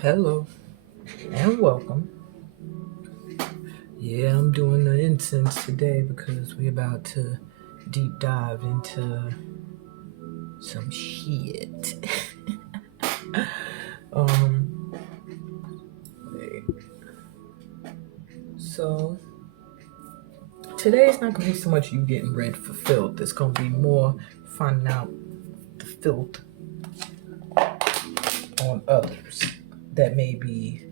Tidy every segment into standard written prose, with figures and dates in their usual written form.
Hello and welcome. Yeah, I'm doing the incense today because we're about to deep dive into some shit. Wait. So today it's not gonna be so much you getting red for filth. It's gonna be more finding out the filth on others that may be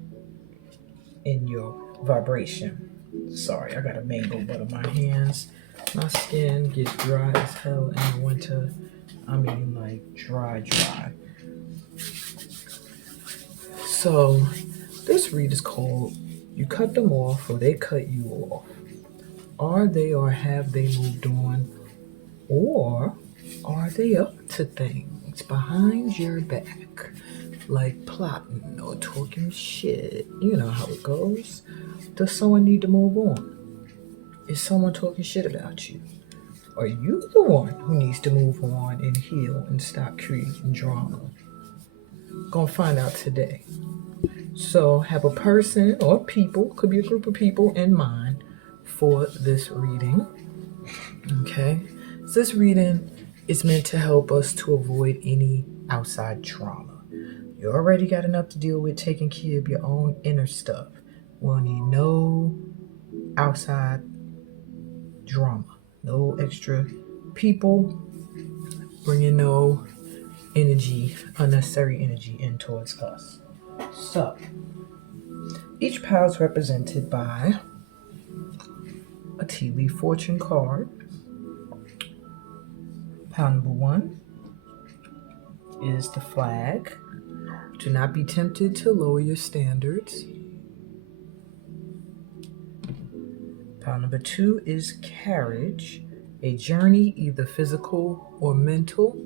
in your vibration. Sorry, I got a mango butt on my hands. My skin gets dry as hell in the winter. I mean, like dry. So, this read is called You Cut Them Off or They Cut You Off. Are they or have they moved on? Or are they up to things behind your back? Like plotting or talking shit. You know how it goes. Does someone need to move on? Is someone talking shit about you? Are you the one who needs to move on and heal and stop creating drama? Gonna find out today. So have a person or people, could be a group of people in mind for this reading. Okay? So this reading is meant to help us to avoid any outside trauma. You already got enough to deal with taking care of your own inner stuff. We'll need no outside drama, no extra people bringing no energy, unnecessary energy in towards us. So, each pile is represented by a tea leaf fortune card. Pile number 1 is the flag. Do not be tempted to lower your standards. Pile number 2 is carriage, a journey either physical or mental.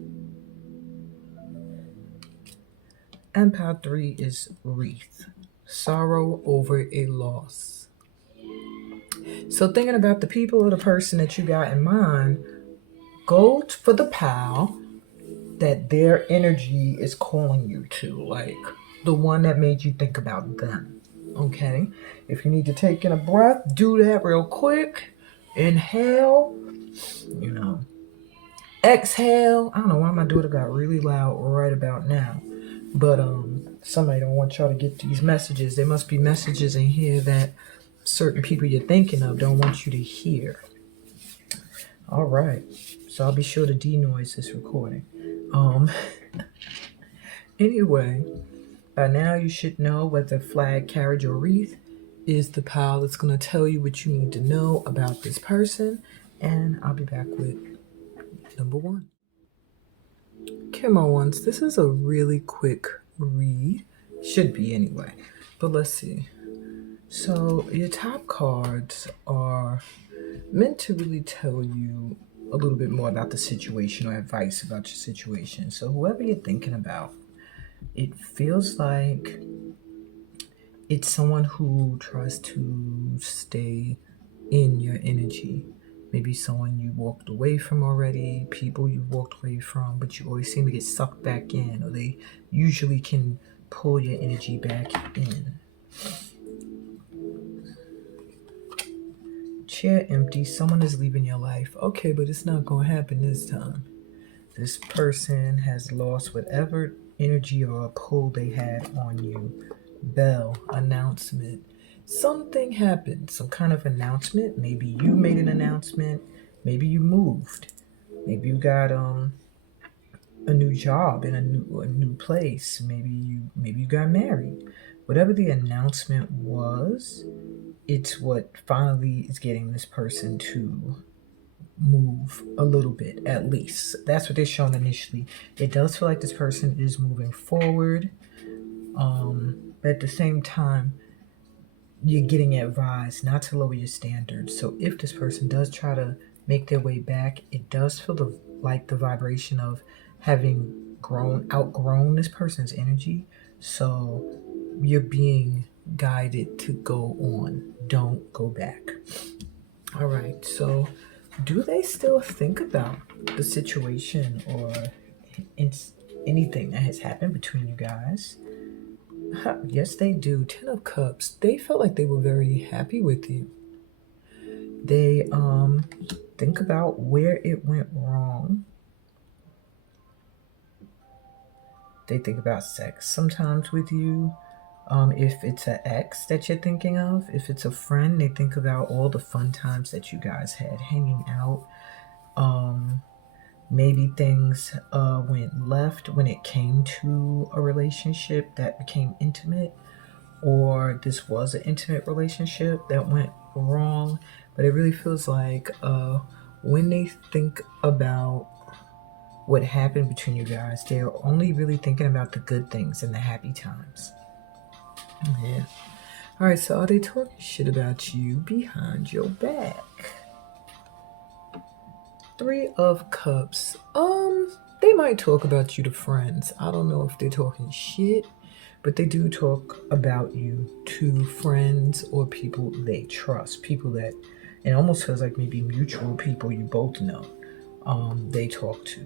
And pile 3 is wreath, sorrow over a loss. So thinking about the people or the person that you got in mind, go for the pile that their energy is calling you to, like the one that made you think about them. Okay? If you need to take in a breath, do that real quick. Inhale, exhale. I don't know why my daughter got really loud right about now. But somebody don't want y'all to get these messages. There must be messages in here that certain people you're thinking of don't want you to hear. All right. So I'll be sure to denoise this recording. Anyway, by now you should know whether flag, carriage, or wreath is the pile that's going to tell you what you need to know about this person. And I'll be back with number 1. Okay, my ones, this is a really quick read. Should be anyway. But let's see. So your top cards are meant to really tell you a little bit more about the situation or advice about your situation. So whoever you're thinking about, it feels like it's someone who tries to stay in your energy. Maybe someone you walked away from already, people you walked away from, but you always seem to get sucked back in, or they usually can pull your energy back in. Chair empty, someone is leaving your life. Okay, but it's not going to happen this time. This person has lost whatever energy or pull they had on you. Bell, announcement. Something happened, some kind of announcement. Maybe you made an announcement. Maybe you moved. Maybe you got a new job in a new place. Maybe you got married. Whatever the announcement was, it's what finally is getting this person to move a little bit, at least. That's what they're showing initially. It does feel like this person is moving forward. But at the same time, you're getting advised not to lower your standards. So if this person does try to make their way back, it does feel like the vibration of having outgrown this person's energy. So you're being guided to go on. Don't go back. All right. So do they still think about the situation or anything that has happened between you guys? Yes, they do. 10 of Cups. They felt like they were very happy with you. They think about where it went wrong. They think about sex sometimes with you. If it's an ex that you're thinking of, if it's a friend, they think about all the fun times that you guys had hanging out. Maybe things went left when it came to a relationship that became intimate, or this was an intimate relationship that went wrong. But it really feels like when they think about what happened between you guys, they're only really thinking about the good things and the happy times. Yeah. All right, so are they talking shit about you behind your back? 3 of Cups. They might talk about you to friends. I don't know if they're talking shit, but they do talk about you to friends or people they trust. People that, it almost feels like maybe mutual people you both know, they talk to.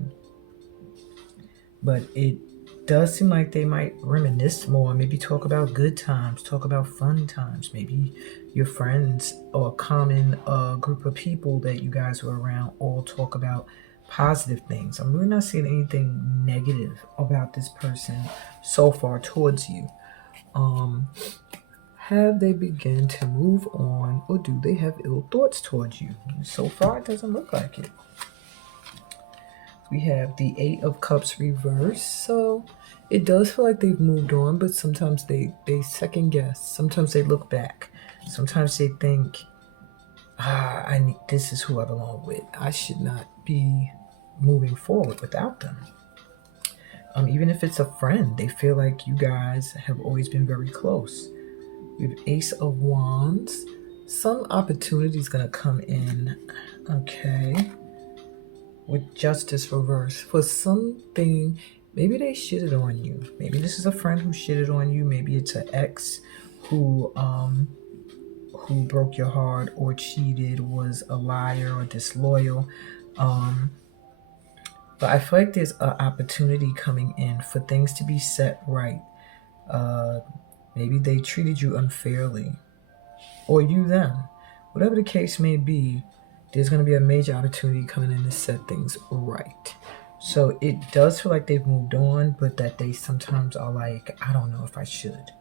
But it does seem like they might reminisce more, maybe talk about good times, talk about fun times. Maybe your friends or a common group of people that you guys were around all talk about positive things. I'm really not seeing anything negative about this person so far towards you. Have they begun to move on, or do they have ill thoughts towards you? So far, it doesn't look like it. We have the 8 of Cups reversed, so it does feel like they've moved on, but sometimes they second guess. Sometimes they look back. Sometimes they think, this is who I belong with. I should not be moving forward without them. Even if it's a friend, they feel like you guys have always been very close. We have Ace of Wands. Some opportunity is going to come in. Okay. With Justice reversed for something. Maybe they shitted on you. Maybe this is a friend who shitted on you. Maybe it's an ex who broke your heart or cheated, was a liar or disloyal. But I feel like there's an opportunity coming in for things to be set right. Maybe they treated you unfairly, or you them. Whatever the case may be, there's going to be a major opportunity coming in to set things right. So it does feel like they've moved on, but that they sometimes are like, I don't know if I should.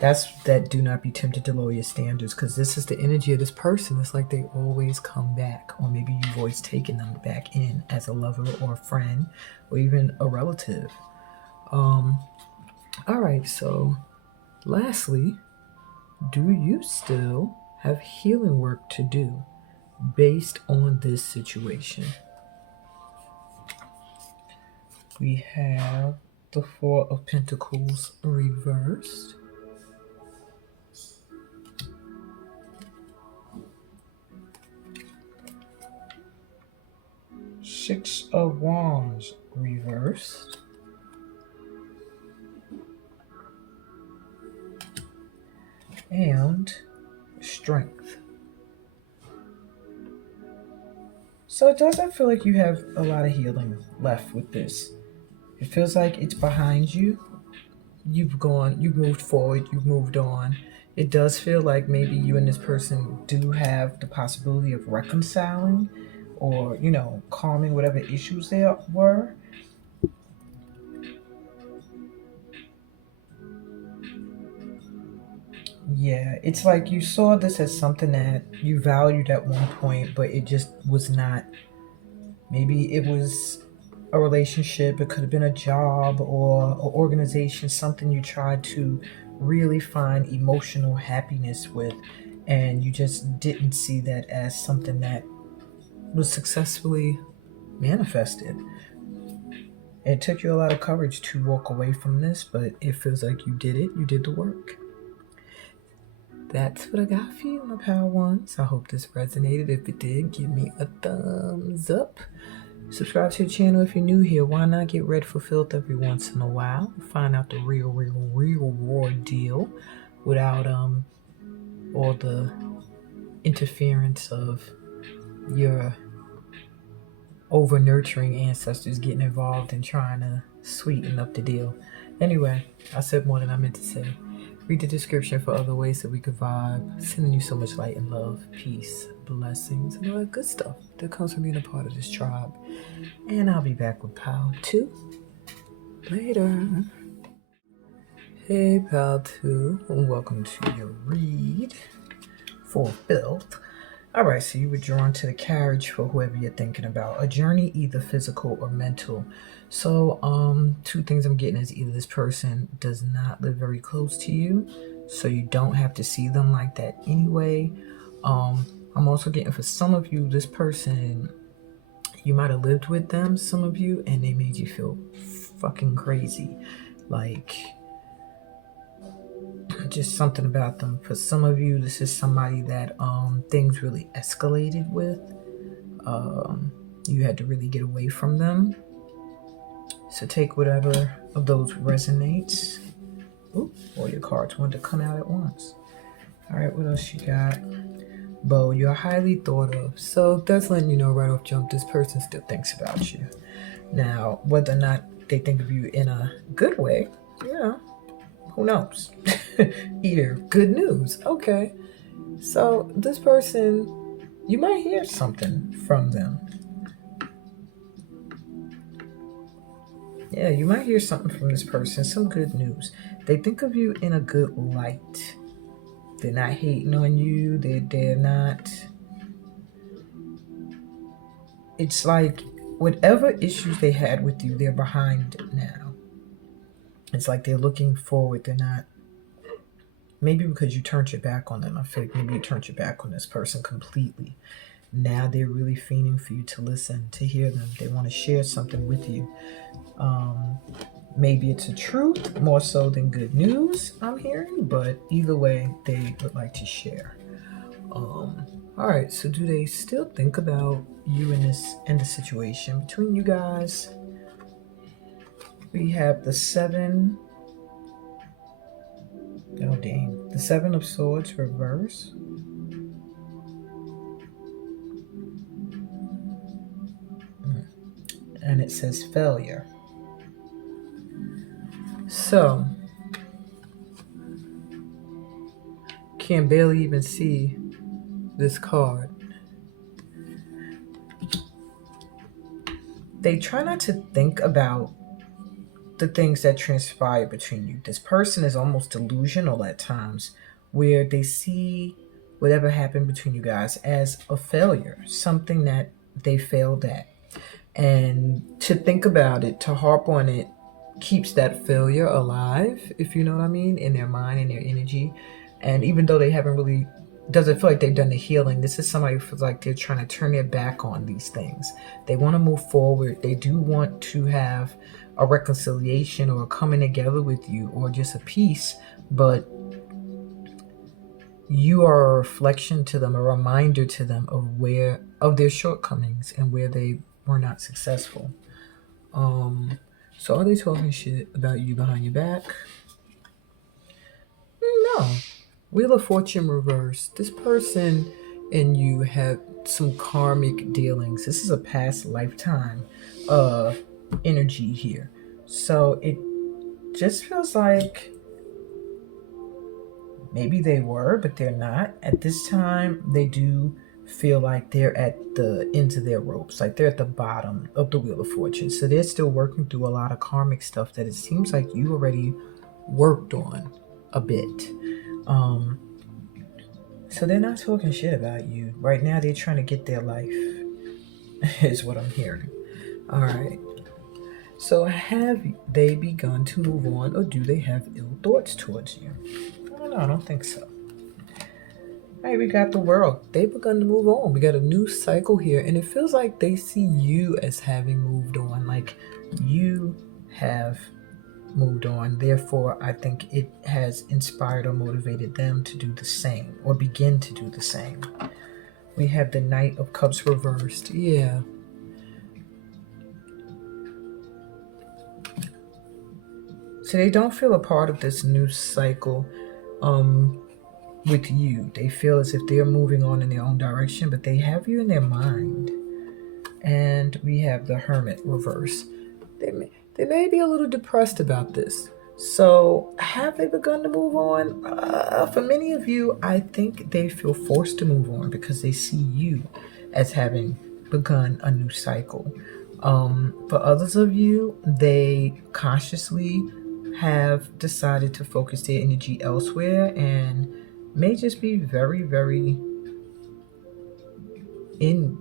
That's that do not be tempted to lower your standards, because this is the energy of this person. It's like they always come back, or maybe you've always taken them back in as a lover or a friend or even a relative. All right, so lastly, do you still have healing work to do based on this situation? We have the 4 of Pentacles reversed. Six of Wands reversed. And Strength. So it doesn't feel like you have a lot of healing left with this. It feels like it's behind you. You've moved forward, you've moved on. It does feel like maybe you and this person do have the possibility of reconciling or, calming whatever issues there were. Yeah, it's like you saw this as something that you valued at one point, but it just was not. Maybe it was a relationship, it could have been a job or an organization, something you tried to really find emotional happiness with, and you just didn't see that as something that was successfully manifested. It took you a lot of courage to walk away from this, but it feels like you did it. You did the work. That's what I got for you, my Power Ones. I hope this resonated. If it did, give me a thumbs up. Subscribe to the channel if you're new here. Why not get read for filth every once in a while? Find out the real raw deal without all the interference of your over nurturing ancestors getting involved and trying to sweeten up the deal. Anyway, I said more than I meant to say. Read the description for other ways that we could vibe. Sending you so much light and love, peace, blessings, and all that good stuff that comes from being a part of this tribe. And I'll be back with Pal 2 later. Hey, Pal 2, and welcome to your read for Filth. Alright, so you were drawn to the carriage for whoever you're thinking about. A journey, either physical or mental. So, two things I'm getting is either this person does not live very close to you, so you don't have to see them like that anyway. I'm also getting for some of you, this person, you might have lived with them, some of you, and they made you feel fucking crazy. Like, just something about them. For some of you, this is somebody that things really escalated with. You had to really get away from them. So take whatever of those resonates. Ooh, all your cards wanted to come out at once. All right, what else you got? Bo, you're highly thought of. So that's letting you know right off jump, this person still thinks about you. Now, whether or not they think of you in a good way, who knows? Either good news. Okay. So this person, you might hear something from them. Yeah, you might hear something from this person, some good news. They think of you in a good light. They're not hating on you. They're not. It's like whatever issues they had with you, they're behind it now. It's like they're looking forward. They're not. Maybe because you turned your back on them. I feel like maybe you turned your back on this person completely. Now they're really fiending for you to listen, to hear them. They want to share something with you. Maybe it's a truth, more so than good news, I'm hearing. But either way, they would like to share. All right, so do they still think about you in the situation between you guys? We have the 7. Oh, dang. The 7 of Swords reverse. And it says failure. So, can barely even see this card. They try not to think about the things that transpire between you. This person is almost delusional at times, where they see whatever happened between you guys as a failure, something that they failed at. And to think about it, to harp on it, keeps that failure alive, if you know what I mean, in their mind and their energy. And even though they haven't really, doesn't feel like they've done the healing, this is somebody who feels like they're trying to turn their back on these things. They want to move forward. They do want to have a reconciliation or a coming together with you, or just a peace, but you are a reflection to them, a reminder to them of their shortcomings and where they were not successful. So are they talking shit about you behind your back? No. Wheel of Fortune reversed. This person and you have some karmic dealings. This is a past lifetime energy here. So it just feels like maybe they were, but they're not. At this time, they do feel like they're at the ends of their ropes, like they're at the bottom of the Wheel of Fortune. So they're still working through a lot of karmic stuff that it seems like you already worked on a bit. So they're not talking shit about you. Right now, they're trying to get their life, is what I'm hearing. All right. So have they begun to move on, or do they have ill thoughts towards you? I don't know. I don't think so. All right, we got the World. They've begun to move on. We got a new cycle here, and it feels like they see you as having moved on, like you have moved on. Therefore, I think it has inspired or motivated them to do the same, or begin to do the same. We have the Knight of Cups reversed. Yeah. So they don't feel a part of this new cycle with you. They feel as if they're moving on in their own direction, but they have you in their mind. And we have the Hermit reverse. They may be a little depressed about this. So, have they begun to move on? For many of you, I think they feel forced to move on because they see you as having begun a new cycle. For others of you, they consciously have decided to focus their energy elsewhere and may just be very, very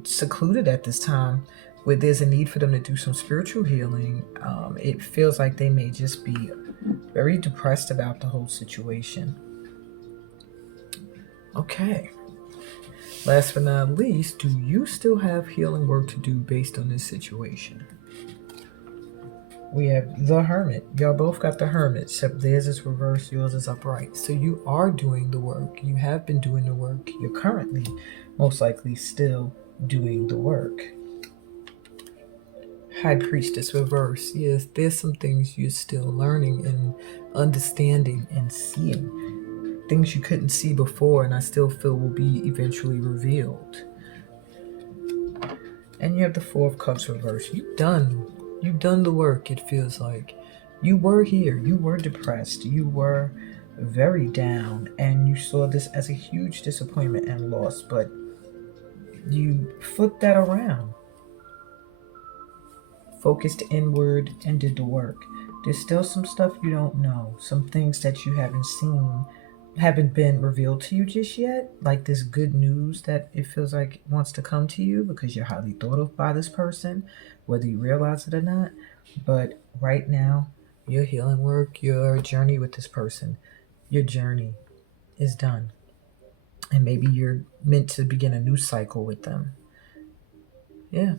secluded at this time, where there's a need for them to do some spiritual healing. It feels like they may just be very depressed about the whole situation. Okay. Last but not least, do you still have healing work to do based on this situation? We have the Hermit. Y'all both got the Hermit, except theirs is reversed, yours is upright. So you are doing the work. You have been doing the work. You're currently, most likely, still doing the work. High Priestess reverse. Yes, there's some things you're still learning and understanding and seeing. Things you couldn't see before, and I still feel will be eventually revealed. And you have the Four of Cups reverse. You've done the work, it feels like. You were here. You were depressed. You were very down, and you saw this as a huge disappointment and loss, but you flipped that around. Focused inward and did the work. There's still some stuff you don't know, some things that you haven't seen, haven't been revealed to you just yet, like this good news that it feels like wants to come to you because you're highly thought of by this person, whether you realize it or not. But right now, your healing work, your journey with this person, your journey is done. And maybe you're meant to begin a new cycle with them. Yeah.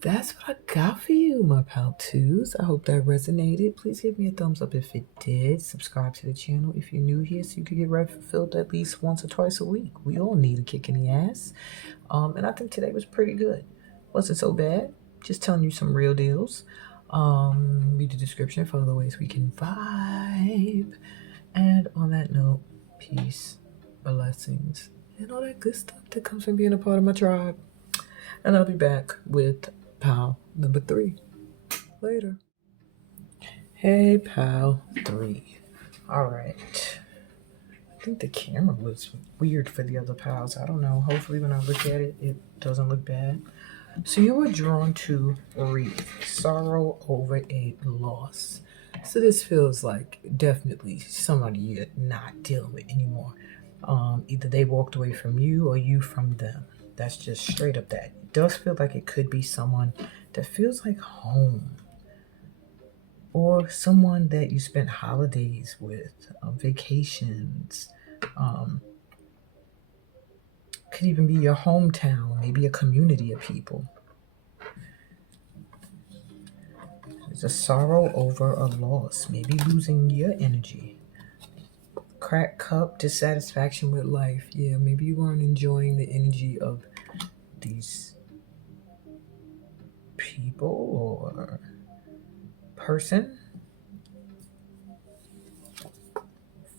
That's what I got for you, my pal twos. I hope that resonated. Please give me a thumbs up if it did. Subscribe to the channel if you're new here so you can get refilled at least once or twice a week. We all need a kick in the ass. And I think today was pretty good. Wasn't so bad. Just telling you some real deals. Read the description for other ways we can vibe. And on that note, peace, blessings, and all that good stuff that comes from being a part of my tribe. And I'll be back with pal number 3 later. Hey, pal 3. All right. I think the camera was weird for the other pals. I don't know. Hopefully when I look at it, it doesn't look bad. So you were drawn to grief, sorrow over a loss. So this feels like definitely somebody you're not dealing with anymore. Either they walked away from you or you from them. That's just straight up that. It does feel like it could be someone that feels like home, or someone that you spent holidays with, vacations. Could even be your hometown, maybe a community of people. There's a sorrow over a loss, maybe losing your energy. Cracked cup, dissatisfaction with life. Yeah, maybe you weren't enjoying the energy of these people or person.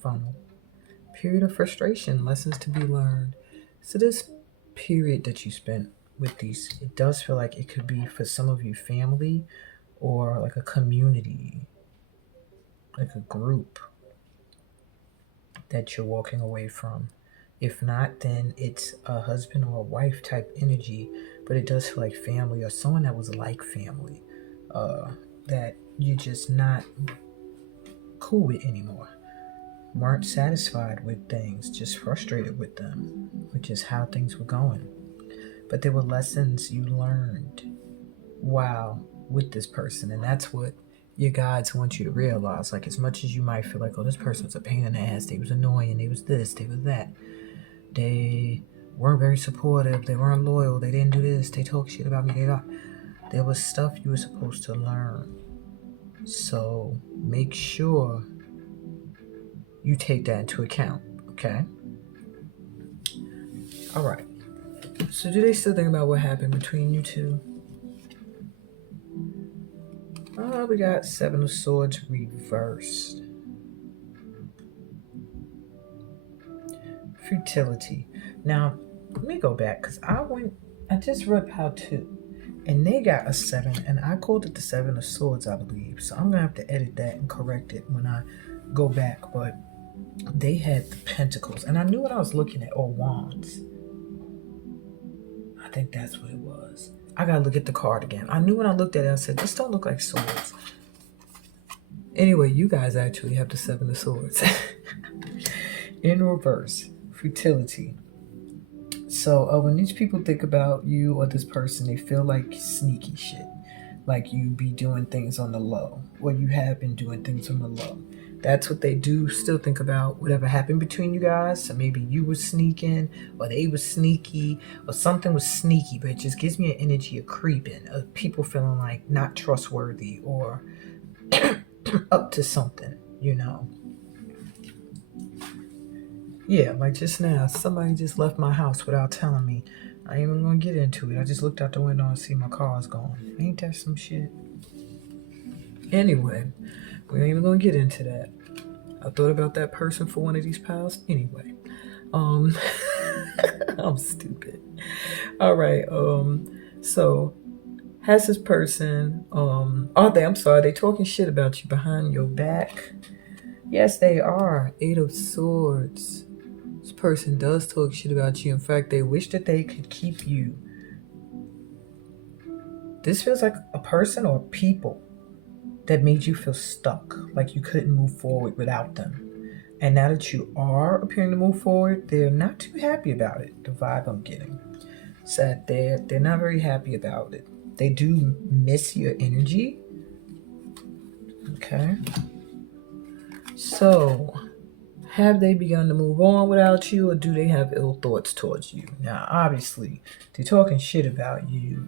Funnel. Period of frustration, lessons to be learned. So this period that you spent with these, it does feel like it could be for some of you family or like a community, like a group that you're walking away from. If not, then it's a husband or a wife type energy, but it does feel like family or someone that was like family, that you're just not cool with anymore. Weren't satisfied with things, just frustrated with them, which is how things were going. But there were lessons you learned while with this person, and that's what your guides want you to realize. Like, as much as you might feel like, oh, this person was a pain in the ass, they was annoying, they was this, they was that, they weren't very supportive, they weren't loyal, they didn't do this, they talk shit about me, there was stuff you were supposed to learn. So make sure you take that into account, okay? All right. So do they still think about what happened between you two? We got 7 of Swords reversed. Futility. Now, let me go back because I just read Pile 2. And they got a 7, and I called it the 7 of Swords, I believe. So I'm going to have to edit that and correct it when I go back. But they had the Pentacles. And I knew what I was looking at. Or Wands. I think that's what it was. I got to look at the card again. I knew when I looked at it, I said, this don't look like swords. Anyway, you guys actually have the 7 of Swords. In reverse. Futility. So when these people think about you or this person, they feel like sneaky shit. Like you be doing things on the low. Or you have been doing things on the low. That's what they do still think about. Whatever happened between you guys. So maybe you were sneaking. Or they were sneaky. Or something was sneaky. But it just gives me an energy of creeping. Of people feeling like not trustworthy. Or up to something. You know. Yeah, like just now, somebody just left my house without telling me. I ain't even gonna get into it. I just looked out the window and see my car's gone. Ain't that some shit? Anyway, we ain't even gonna get into that. I thought about that person for one of these pals. Anyway, I'm stupid. All right, so has this person, I'm sorry, they talking shit about you behind your back? Yes, they are. 8 of Swords. This person does talk shit about you. In fact, they wish that they could keep you. This feels like a person or people that made you feel stuck, like you couldn't move forward without them. And now that you are appearing to move forward, they're not too happy about it. The vibe I'm getting. Sad, they're not very happy about it. They do miss your energy. Okay. So, have they begun to move on without you, or do they have ill thoughts towards you? Now, obviously, they're talking shit about you.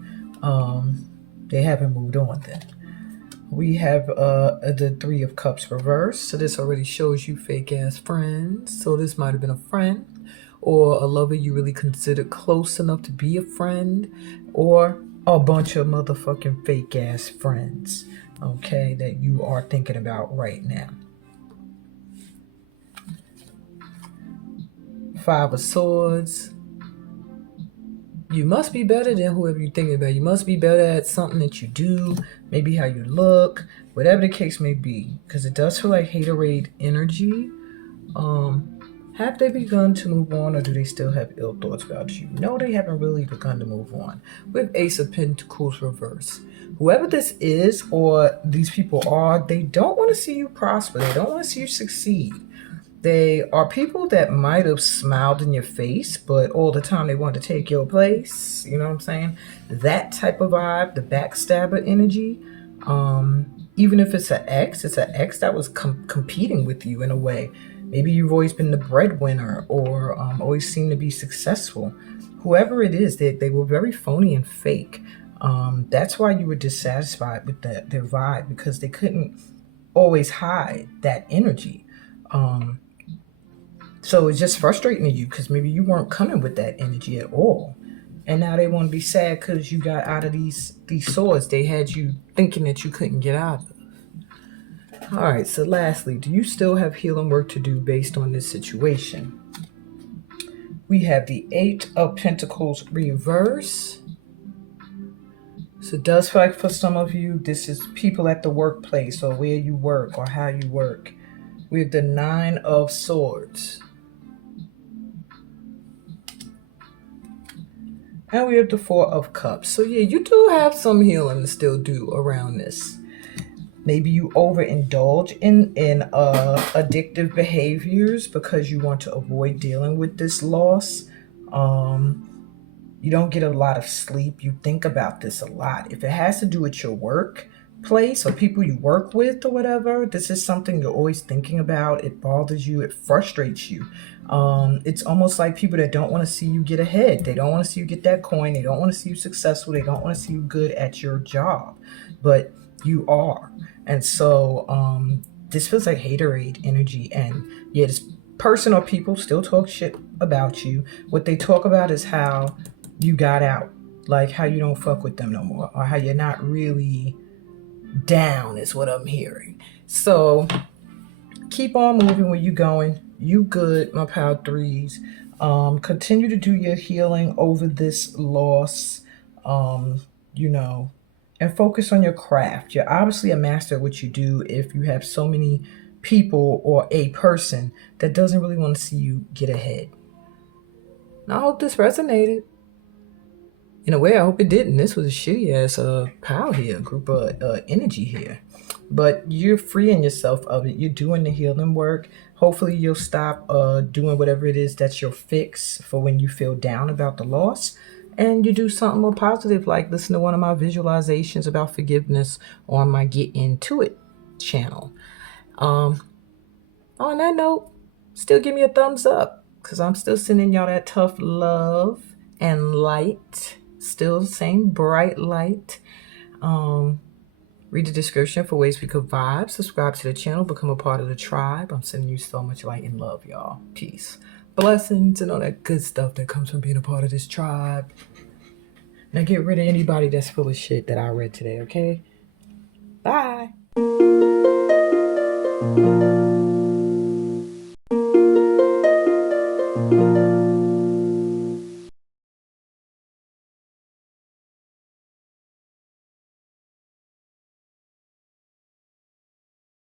They haven't moved on then. We have the 3 of Cups reversed. So this already shows you fake-ass friends. So this might have been a friend or a lover you really considered close enough to be a friend, or a bunch of motherfucking fake-ass friends, okay, that you are thinking about right now. 5 of Swords. You must be better than whoever you're thinking about. You must be better at something that you do, maybe how you look, whatever the case may be. Because it does feel like haterade energy. Have they begun to move on, or do they still have ill thoughts about you? No, they haven't really begun to move on. With Ace of Pentacles reverse. Whoever this is, or these people are, they don't want to see you prosper. They don't want to see you succeed. They are people that might have smiled in your face, but all the time they want to take your place. You know what I'm saying? That type of vibe, the backstabber energy. Even if it's an ex that was competing with you in a way. Maybe you've always been the breadwinner, or always seem to be successful. Whoever it is, they were very phony and fake. That's why you were dissatisfied with their vibe, because they couldn't always hide that energy. So it's just frustrating to you because maybe you weren't coming with that energy at all. And now they want to be sad because you got out of these swords they had you thinking that you couldn't get out of. All right, so lastly, do you still have healing work to do based on this situation? We have the 8 of Pentacles reverse. So it does feel like for some of you, this is people at the workplace, or where you work, or how you work. We have the 9 of Swords. And we have the 4 of Cups. So yeah, you do have some healing to still do around this. Maybe you overindulge in addictive behaviors because you want to avoid dealing with this loss. You don't get a lot of sleep. You think about this a lot. If it has to do with your workplace or people you work with or whatever, this is something you're always thinking about. It bothers you. It frustrates you. It's almost like people that don't want to see you get ahead. They don't want to see you get that coin. They don't want to see you successful. They don't want to see you good at your job. But you are. And so this feels like haterade energy. And yeah, this person or people still talk shit about you. What they talk about is how you got out. Like how you don't fuck with them no more. Or how you're not really down is what I'm hearing. So keep on moving where you're going. You good, my pal 3s. Continue to do your healing over this loss. and focus on your craft. You're obviously a master at what you do if you have so many people or a person that doesn't really want to see you get ahead. Now, I hope this resonated. In a way, I hope it didn't. This was a shitty ass pile here, group of energy here. But you're freeing yourself of it. You're doing the healing work. Hopefully you'll stop doing whatever it is that's your fix for when you feel down about the loss. And you do something more positive, like listen to one of my visualizations about forgiveness on my Get Into It channel. On that note, still give me a thumbs up, because I'm still sending y'all that tough love and light. Still the same bright light. Read the description for ways we could vibe. Subscribe to the channel. Become a part of the tribe. I'm sending you so much light and love, y'all. Peace. Blessings and all that good stuff that comes from being a part of this tribe. Now get rid of anybody that's full of shit that I read today, okay? Bye.